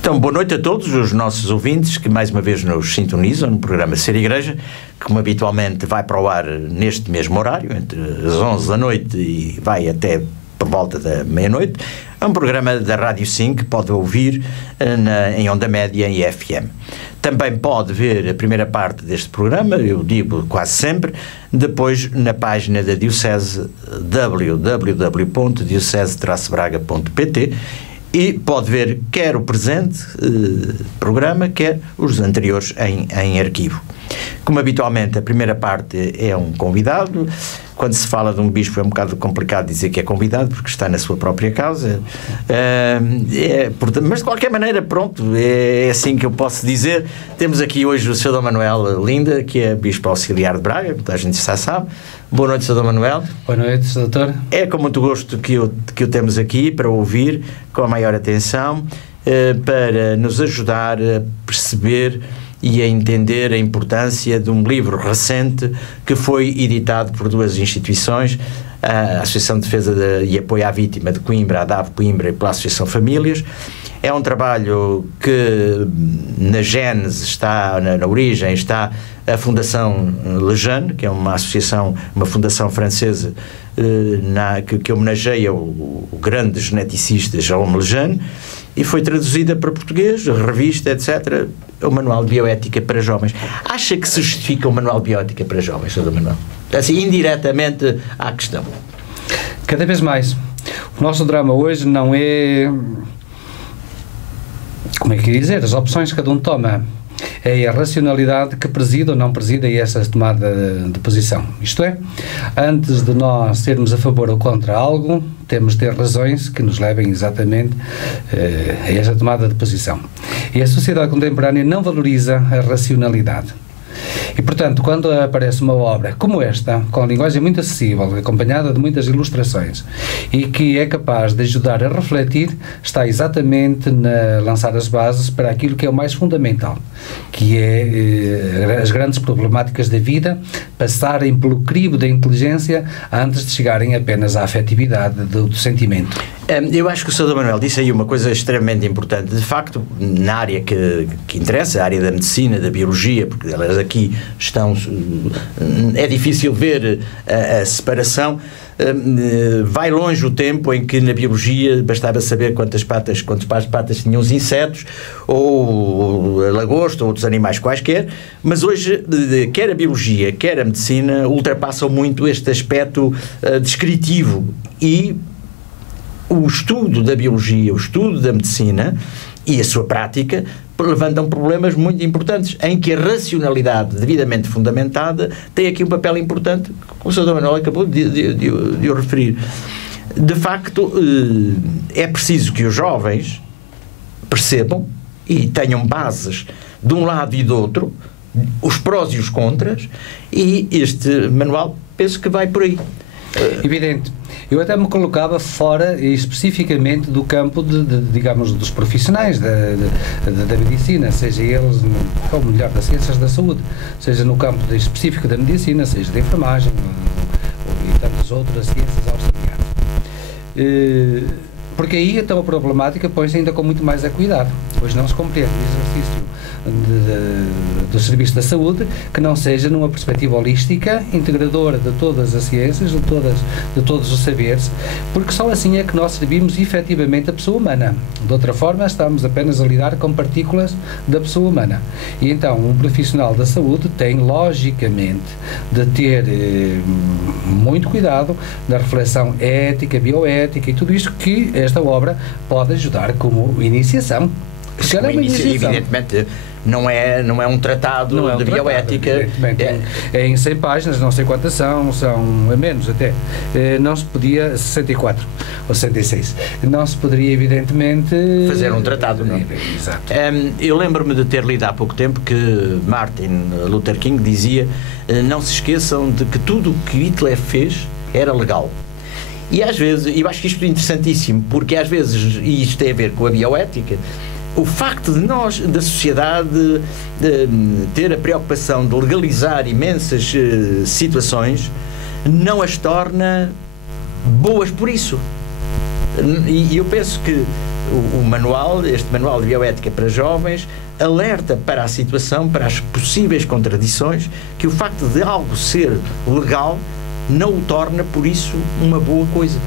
Então, boa noite a todos os nossos ouvintes que mais uma vez nos sintonizam no programa Ser Igreja, que como habitualmente vai para o ar neste mesmo horário, entre as 11 da noite e vai até por volta da meia-noite. É um programa da Rádio 5 que pode ouvir em onda média e FM. Também pode ver a primeira parte deste programa, eu digo quase sempre, depois na página da Diocese, www.diocese-braga.pt, e pode ver quer o presente programa, quer os anteriores em arquivo. Como habitualmente a primeira parte é um convidado. Quando se fala de um bispo é um bocado complicado dizer que é convidado, porque está na sua própria causa. Mas de qualquer maneira, pronto, é assim que eu posso dizer. Temos aqui hoje o Sr. D. Manuel Linda, que é bispo auxiliar de Braga, a gente já sabe. Boa noite, Sr. D. Manuel. Boa noite, Sr. Doutor. É com muito gosto que o temos aqui para ouvir com a maior atenção, para nos ajudar a perceber e a entender a importância de um livro recente que foi editado por duas instituições, a Associação de Defesa e Apoio à Vítima de Coimbra, a DAV Coimbra, e pela Associação Famílias. É um trabalho que na gênese está, na origem, está a Fundação Lejeune, que é uma associação, uma fundação francesa que homenageia o grande geneticista Jérôme Lejeune, e foi traduzida para português, revista, etc., o Manual de Bioética para Jovens. Acha que se justifica o Manual de Bioética para Jovens, Sr. Manuel? Assim, indiretamente à questão. Cada vez mais. O nosso drama hoje não é... Como é que ia dizer? As opções que cada um toma. É a racionalidade que preside ou não preside a essa tomada de posição. Isto é, antes de nós sermos a favor ou contra algo, temos de ter razões que nos levem exatamente a essa tomada de posição. E a sociedade contemporânea não valoriza a racionalidade. E, portanto, quando aparece uma obra como esta, com linguagem muito acessível, acompanhada de muitas ilustrações, e que é capaz de ajudar a refletir, está exatamente a lançar as bases para aquilo que é o mais fundamental, que é as grandes problemáticas da vida passarem pelo crivo da inteligência antes de chegarem apenas à afetividade do sentimento. Eu acho que o Sr. D. Manuel disse aí uma coisa extremamente importante. De facto, na área que interessa, a área da medicina, da biologia, porque elas aqui estão... É difícil ver a separação. Vai longe o tempo em que na biologia bastava saber quantas patas tinham os insetos, ou a lagosta, ou outros animais quaisquer, mas hoje, quer a biologia, quer a medicina, ultrapassam muito este aspecto descritivo, e o estudo da biologia, o estudo da medicina e a sua prática levantam problemas muito importantes, em que a racionalidade devidamente fundamentada tem aqui um papel importante, que o Sr. D. Manuel acabou de o referir. De facto, é preciso que os jovens percebam e tenham bases de um lado e do outro, os prós e os contras, e este manual penso que vai por aí. Evidente. Eu até me colocava fora, especificamente, do campo, digamos, dos profissionais da medicina, seja eles, ou melhor, das ciências da saúde, seja no campo específico da medicina, seja da enfermagem, e tantas outras ciências auxiliares. Porque aí, então, a problemática põe-se ainda com muito mais acuidado. Hoje não se compreende o exercício do serviço da saúde que não seja numa perspectiva holística, integradora de todas as ciências, de todos os saberes, porque só assim é que nós servimos efetivamente a pessoa humana. De outra forma, estamos apenas a lidar com partículas da pessoa humana. E então, um profissional da saúde tem, logicamente, de ter muito cuidado na reflexão ética, bioética e tudo isto que esta obra pode ajudar como iniciação. Sim, evidentemente não é um tratado de bioética. É em 100 páginas, não sei quantas são a menos até. Não se podia, 64 ou 66, não se poderia evidentemente fazer um tratado, não é? Exato. Eu lembro-me de ter lido há pouco tempo que Martin Luther King dizia: não se esqueçam de que tudo o que Hitler fez era legal. E às vezes, eu acho que isto é interessantíssimo, porque às vezes, e isto tem a ver com a bioética, o facto de nós, da sociedade, de ter a preocupação de legalizar imensas situações, não as torna boas por isso. E eu penso que este manual de bioética para jovens, alerta para a situação, para as possíveis contradições, que o facto de algo ser legal não o torna, por isso, uma boa coisa.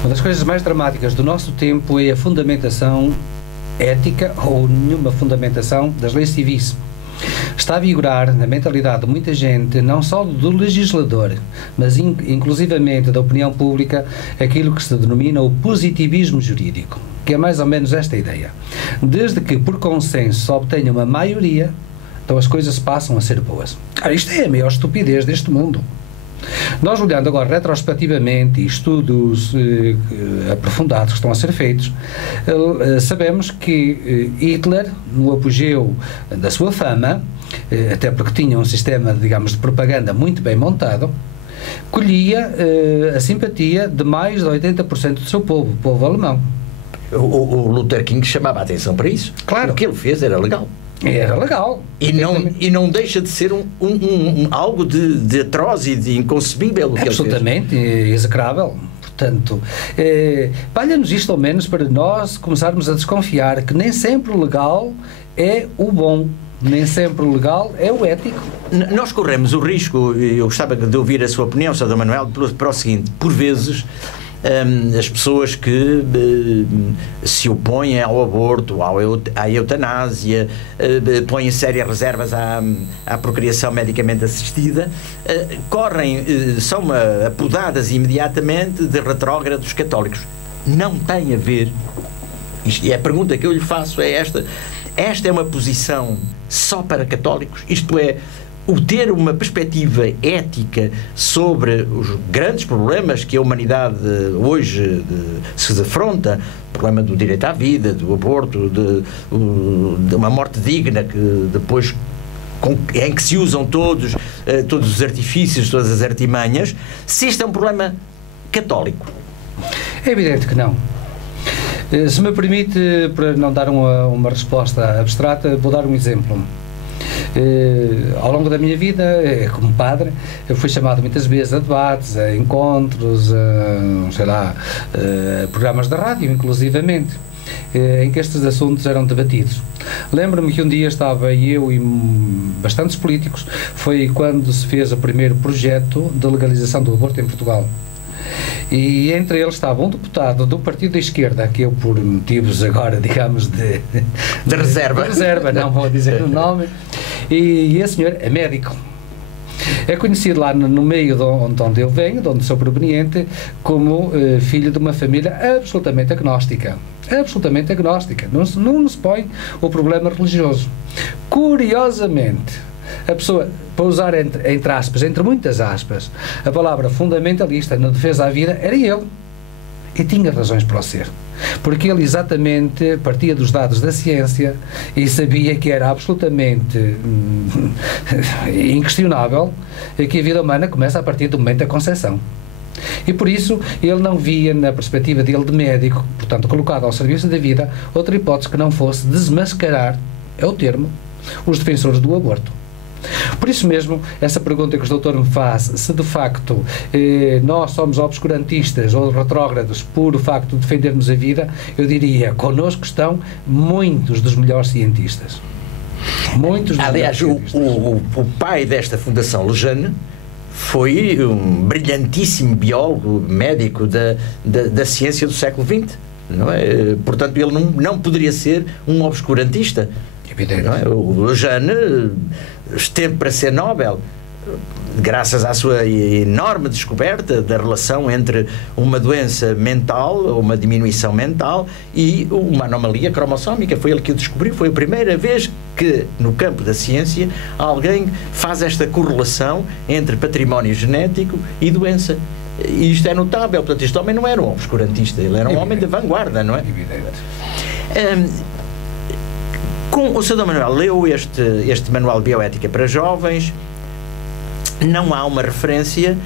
Uma das coisas mais dramáticas do nosso tempo é a fundamentação ética ou nenhuma fundamentação das leis civis. Está a vigorar na mentalidade de muita gente, não só do legislador, mas inclusivamente da opinião pública, aquilo que se denomina o positivismo jurídico, que é mais ou menos esta ideia. Desde que, por consenso, se obtenha uma maioria, então as coisas passam a ser boas. Isto é a maior estupidez deste mundo. Nós, olhando agora retrospectivamente e estudos aprofundados que estão a ser feitos, sabemos que Hitler, no apogeu da sua fama, até porque tinha um sistema, digamos, de propaganda muito bem montado, colhia a simpatia de mais de 80% do seu povo, o povo alemão. O Luther King chamava a atenção para isso. Claro. O que ele fez era legal. Era legal. E não deixa de ser algo de atroz e de inconcebível. Absolutamente execrável. Portanto, valha-nos isto ao menos para nós começarmos a desconfiar que nem sempre o legal é o bom, nem sempre o legal é o ético. Nós corremos o risco, eu gostava de ouvir a sua opinião, Sr. Manuel, para o seguinte: por vezes as pessoas que se opõem ao aborto, à eutanásia, põem sérias reservas à procriação medicamente assistida, são apodadas imediatamente de retrógrados católicos. Não tem a ver, e a pergunta que eu lhe faço é esta: esta é uma posição só para católicos? Isto é, o ter uma perspectiva ética sobre os grandes problemas que a humanidade hoje se defronta, o problema do direito à vida, do aborto, de uma morte digna, que depois em que se usam todos os artifícios, todas as artimanhas, se isto é um problema católico? É evidente que não. Se me permite, para não dar uma resposta abstrata, vou dar um exemplo. Ao longo da minha vida, como padre, eu fui chamado muitas vezes a debates, a encontros, a programas de rádio, inclusivamente, em que estes assuntos eram debatidos. Lembro-me que um dia estava eu e bastantes políticos, foi quando se fez o primeiro projeto de legalização do aborto em Portugal. E entre eles estava um deputado do Partido da Esquerda, que eu, por motivos agora, digamos, de reserva, não vou dizer o nome, e esse senhor é médico. É conhecido lá no meio de onde eu venho, de onde sou proveniente, como filho de uma família absolutamente agnóstica. Absolutamente agnóstica. Não se põe o problema religioso. Curiosamente, a pessoa, para usar entre aspas, entre muitas aspas, a palavra fundamentalista na defesa à vida, era ele. E tinha razões para o ser. Porque ele exatamente partia dos dados da ciência e sabia que era absolutamente inquestionável que a vida humana começa a partir do momento da concepção. E por isso ele não via, na perspectiva dele de médico, portanto colocado ao serviço da vida, outra hipótese que não fosse desmascarar, é o termo, os defensores do aborto. Por isso mesmo, essa pergunta que o doutor me faz, se de facto nós somos obscurantistas ou retrógrados por o facto de defendermos a vida, eu diria, connosco estão muitos dos melhores cientistas. Aliás, o pai desta Fundação Lejane foi um brilhantíssimo biólogo, médico da ciência do século XX, não é? Portanto, ele não poderia ser um obscurantista. Não é? O Lejane esteve para ser Nobel graças à sua enorme descoberta da relação entre uma doença mental, uma diminuição mental e uma anomalia cromossómica. Foi ele que o descobriu. Foi a primeira vez que no campo da ciência alguém faz esta correlação entre património genético e doença. E isto é notável. Portanto, este homem não era um obscurantista, ele era um homem de vanguarda, não é? O Sr. Manuel leu este manual de bioética para jovens. Não há uma referência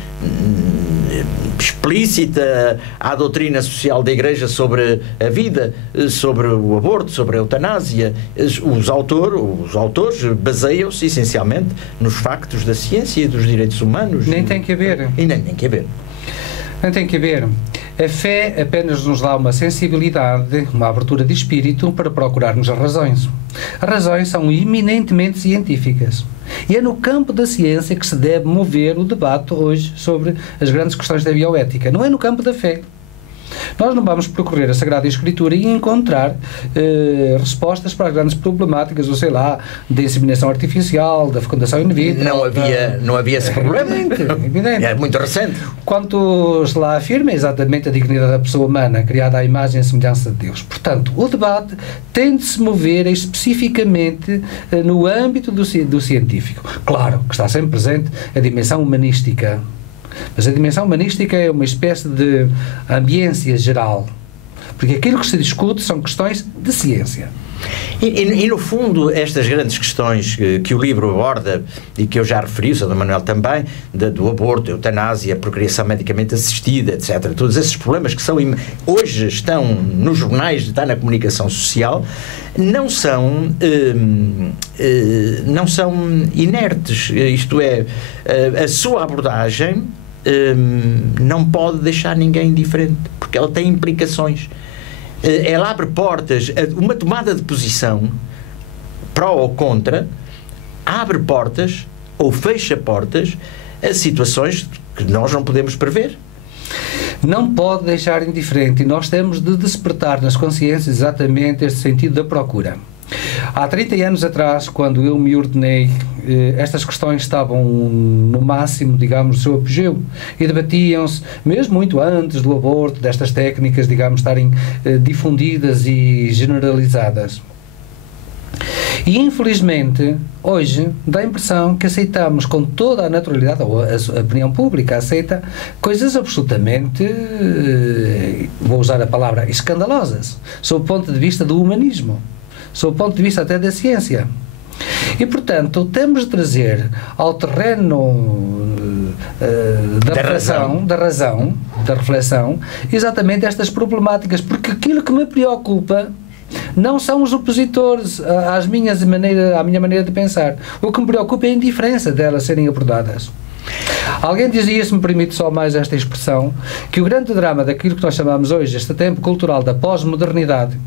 explícita à doutrina social da Igreja sobre a vida, sobre o aborto, sobre a eutanásia. Os autores baseiam-se essencialmente nos factos da ciência e dos direitos humanos. Nem tem que haver. E nem tem que haver. Não tem que haver. A fé apenas nos dá uma sensibilidade, uma abertura de espírito para procurarmos as razões. As razões são eminentemente científicas. E é no campo da ciência que se deve mover o debate hoje sobre as grandes questões da bioética. Não é no campo da fé. Nós não vamos percorrer a Sagrada Escritura e encontrar respostas para as grandes problemáticas, ou sei lá, da inseminação artificial, da fecundação in vitro. Não havia esse problema. Evidente. É muito recente. Quanto se lá afirma, é exatamente a dignidade da pessoa humana, criada à imagem e semelhança de Deus. Portanto, o debate tem de se mover especificamente no âmbito do científico. Claro que está sempre presente a dimensão humanística. Mas a dimensão humanística é uma espécie de ambiência geral, porque aquilo que se discute são questões de ciência. E no fundo, estas grandes questões que o livro aborda, e que eu já referi, o Sr. Manuel também, do aborto, a eutanásia, a procriação medicamente assistida, etc., todos esses problemas que hoje estão nos jornais, está na comunicação social, não são inertes. Isto é, a sua abordagem não pode deixar ninguém indiferente, porque ela tem implicações. Ela abre portas, uma tomada de posição pró ou contra, abre portas ou fecha portas a situações que nós não podemos prever. Não pode deixar indiferente, e nós temos de despertar nas consciências exatamente este sentido da procura. Há 30 anos atrás, quando eu me ordenei, estas questões estavam no máximo, digamos, do seu apogeu, e debatiam-se, mesmo muito antes do aborto, destas técnicas, digamos, estarem difundidas e generalizadas. E, infelizmente, hoje, dá a impressão que aceitamos com toda a naturalidade, ou a opinião pública aceita, coisas absolutamente, vou usar a palavra, escandalosas, sob o ponto de vista do humanismo, sob o ponto de vista até da ciência. E, portanto, temos de trazer ao terreno da reflexão, exatamente estas problemáticas, porque aquilo que me preocupa não são os opositores à minha maneira de pensar. O que me preocupa é a indiferença delas serem abordadas. Alguém dizia, se me permite só mais esta expressão, que o grande drama daquilo que nós chamamos hoje, este tempo cultural da pós-modernidade,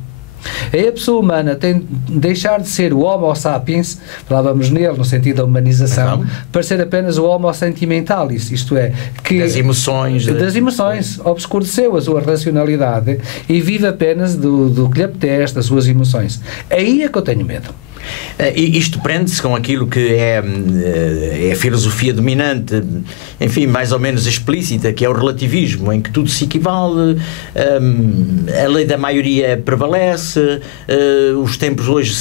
é a pessoa humana tem de deixar de ser o Homo sapiens, falávamos nele no sentido da humanização, para ser apenas o Homo sentimentalis, isto é, que das emoções obscureceu a sua racionalidade e vive apenas do que lhe apetece, das suas emoções. Aí é que eu tenho medo. E isto prende-se com aquilo que é a filosofia dominante, enfim, mais ou menos explícita, que é o relativismo, em que tudo se equivale, a lei da maioria prevalece, os tempos hoje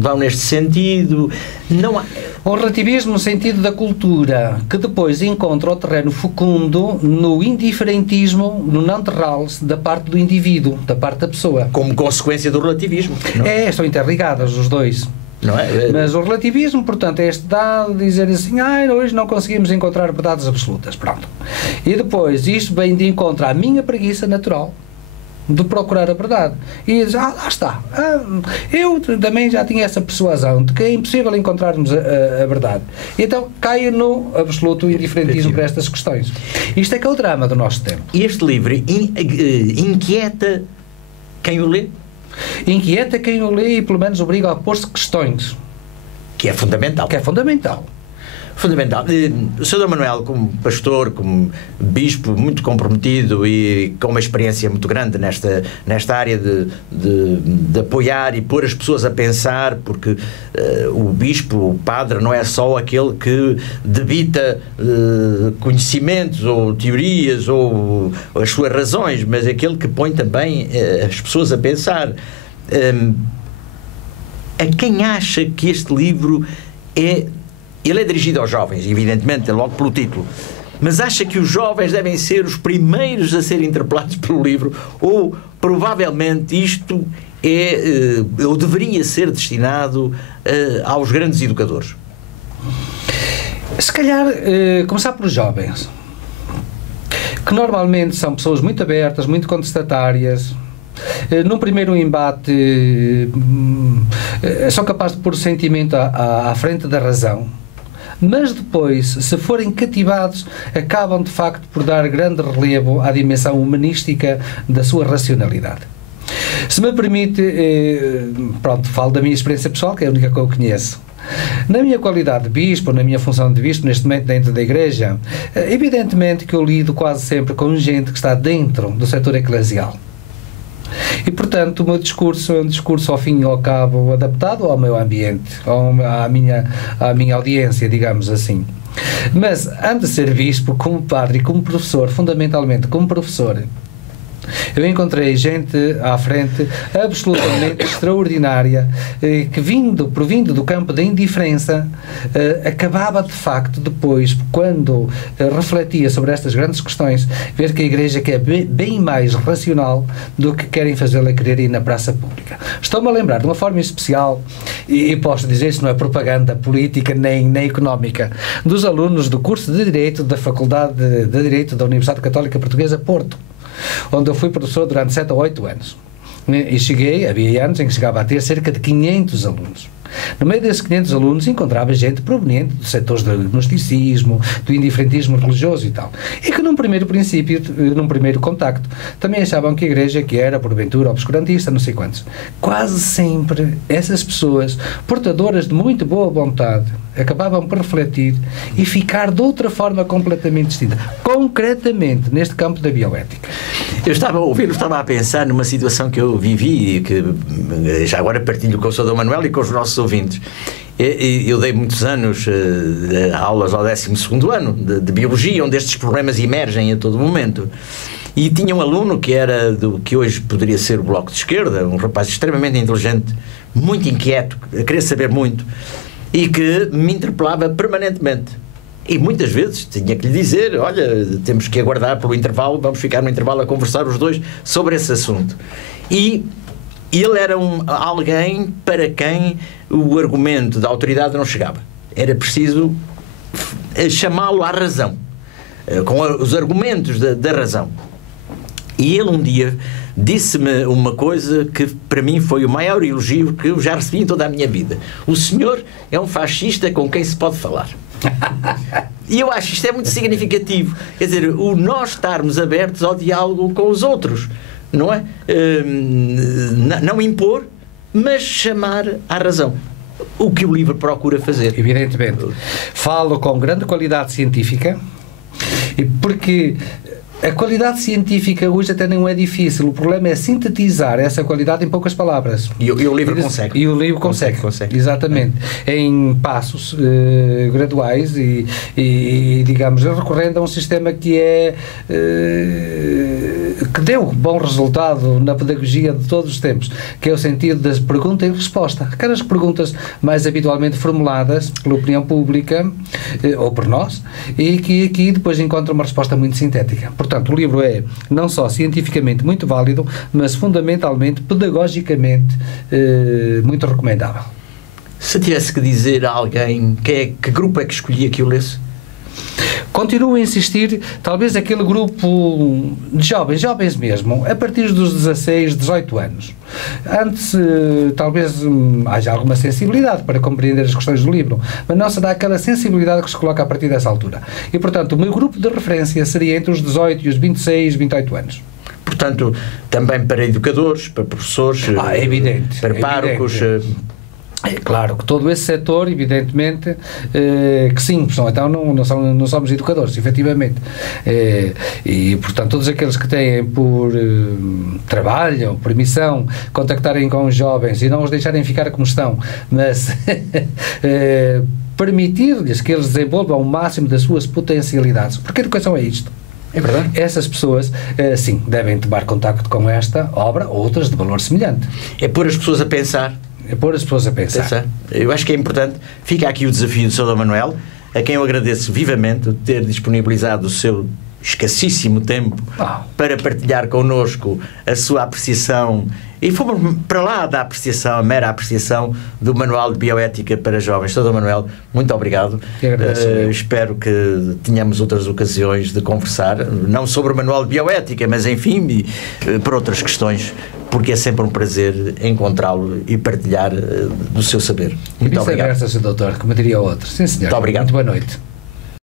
vão neste sentido. Não há... O relativismo no sentido da cultura, que depois encontra o terreno fecundo no indiferentismo, no não-terral-se da parte do indivíduo, da parte da pessoa. Como consequência do relativismo. Não? Estão interligadas os dois. Não é? Mas o relativismo, portanto, é este dado de dizer assim, hoje não conseguimos encontrar verdades absolutas. Pronto. E depois, isto vem de encontro à minha preguiça natural de procurar a verdade. E diz, lá está. Eu também já tinha essa persuasão de que é impossível encontrarmos a verdade. Então, caio no absoluto indiferentismo para estas questões. Isto é que é o drama do nosso tempo. E este livro inquieta quem o lê? Inquieta quem o lê e pelo menos obriga a pôr-se questões. Que é fundamental. Fundamental. O Sr. Manuel, como pastor, como bispo muito comprometido e com uma experiência muito grande nesta área de apoiar e pôr as pessoas a pensar, porque o bispo, o padre, não é só aquele que debita conhecimentos ou teorias ou as suas razões, mas aquele que põe também as pessoas a pensar. A quem acha que este livro ele é dirigido aos jovens, evidentemente, logo pelo título, mas acha que os jovens devem ser os primeiros a serem interpelados pelo livro, ou provavelmente isto ou deveria ser destinado aos grandes educadores? Se calhar começar pelos jovens, que normalmente são pessoas muito abertas, muito contestatárias. Num primeiro embate são capazes de pôr o sentimento à frente da razão. mas depois, se forem cativados, acabam de facto por dar grande relevo à dimensão humanística da sua racionalidade. Se me permite, pronto, falo da minha experiência pessoal, que é a única que eu conheço. Na minha qualidade de bispo, na minha função de bispo, neste momento dentro da Igreja, evidentemente que eu lido quase sempre com gente que está dentro do setor eclesial. E, portanto, o meu discurso é um discurso, ao fim e ao cabo, adaptado ao meu ambiente, à minha audiência, digamos assim. Mas, antes de ser bispo, como padre e como professor, fundamentalmente como professor, eu encontrei gente à frente absolutamente extraordinária, que provindo do campo da indiferença, acabava de facto depois, quando refletia sobre estas grandes questões, ver que a Igreja quer bem mais racional do que querem fazê-la querer ir na praça pública. Estou-me a lembrar de uma forma especial, e posso dizer, isso não é propaganda política nem económica, dos alunos do curso de Direito da Faculdade de Direito da Universidade Católica Portuguesa, Porto, onde eu fui professor durante 7 ou 8 anos. E havia anos em que chegava a ter cerca de 500 alunos. No meio desses 500 alunos encontrava gente proveniente dos setores do agnosticismo, do indiferentismo religioso e tal. E que num primeiro princípio, num primeiro contacto, também achavam que a Igreja que era, porventura, obscurantista, não sei quantos. Quase sempre essas pessoas, portadoras de muito boa vontade, acabavam por refletir e ficar de outra forma completamente distinta. Concretamente, neste campo da bioética. Eu estava a ouvir, estava a pensar numa situação que eu vivi e que já agora partilho com o Sr. Dom Manuel e com os nossos ouvintes. Eu dei muitos anos aulas ao 12º ano de Biologia, onde estes problemas emergem a todo momento. E tinha um aluno que era do que hoje poderia ser o Bloco de Esquerda, um rapaz extremamente inteligente, muito inquieto, a querer saber muito, e que me interpelava permanentemente. E muitas vezes tinha que lhe dizer: olha, temos que aguardar pelo intervalo, vamos ficar no intervalo a conversar os dois sobre esse assunto. E ele era alguém para quem o argumento da autoridade não chegava. Era preciso chamá-lo à razão, com os argumentos da razão. E ele um dia disse-me uma coisa que para mim foi o maior elogio que eu já recebi em toda a minha vida: o senhor é um fascista com quem se pode falar. E eu acho isto é muito significativo. Quer dizer, o nós estarmos abertos ao diálogo com os outros, não é? Não impor, mas chamar à razão. O que o livro procura fazer. Evidentemente. Falo com grande qualidade científica, porque a qualidade científica hoje até não é difícil. O problema é sintetizar essa qualidade em poucas palavras. E o livro consegue. E o livro consegue. Exatamente. Em passos graduais e, digamos, recorrendo a um sistema que que deu bom resultado na pedagogia de todos os tempos, que é o sentido das pergunta e resposta. Aquelas perguntas mais habitualmente formuladas pela opinião pública ou por nós, e que aqui depois encontra uma resposta muito sintética. Portanto, o livro é não só cientificamente muito válido, mas fundamentalmente, pedagogicamente, muito recomendável. Se tivesse que dizer a alguém que grupo é que escolhia que o lesse? Continuo a insistir, talvez aquele grupo de jovens mesmo, a partir dos 16, 18 anos. Antes, talvez haja alguma sensibilidade para compreender as questões do livro, mas não será aquela sensibilidade que se coloca a partir dessa altura. E, portanto, o meu grupo de referência seria entre os 18 e os 26, 28 anos. Portanto, também para educadores, para professores, evidente, para párocos... É claro que todo esse setor, evidentemente, que sim, então não somos educadores, efetivamente. E, portanto, todos aqueles que têm por trabalho, por missão, contactarem com os jovens e não os deixarem ficar como estão, mas permitir-lhes que eles desenvolvam o máximo das suas potencialidades. Porque a educação é isto. É verdade. Essas pessoas, sim, devem tomar contacto com esta obra ou outras de valor semelhante. É pôr as pessoas a pensar. É pôr as pessoas a pensar. Eu acho que é importante. Fica aqui o desafio do Sr. Dom Manuel, a quem eu agradeço vivamente ter disponibilizado o seu escassíssimo tempo para partilhar connosco a sua apreciação, e fomos para lá da apreciação, a mera apreciação do Manual de Bioética para Jovens. Dr. Manuel, muito obrigado. Espero que tenhamos outras ocasiões de conversar, não sobre o Manual de Bioética, mas enfim, por outras questões, porque é sempre um prazer encontrá-lo e partilhar do seu saber. Muito obrigado. Vice-versa, Sr. Doutor, como diria o outro. Sim, senhor. Muito obrigado. Muito boa noite.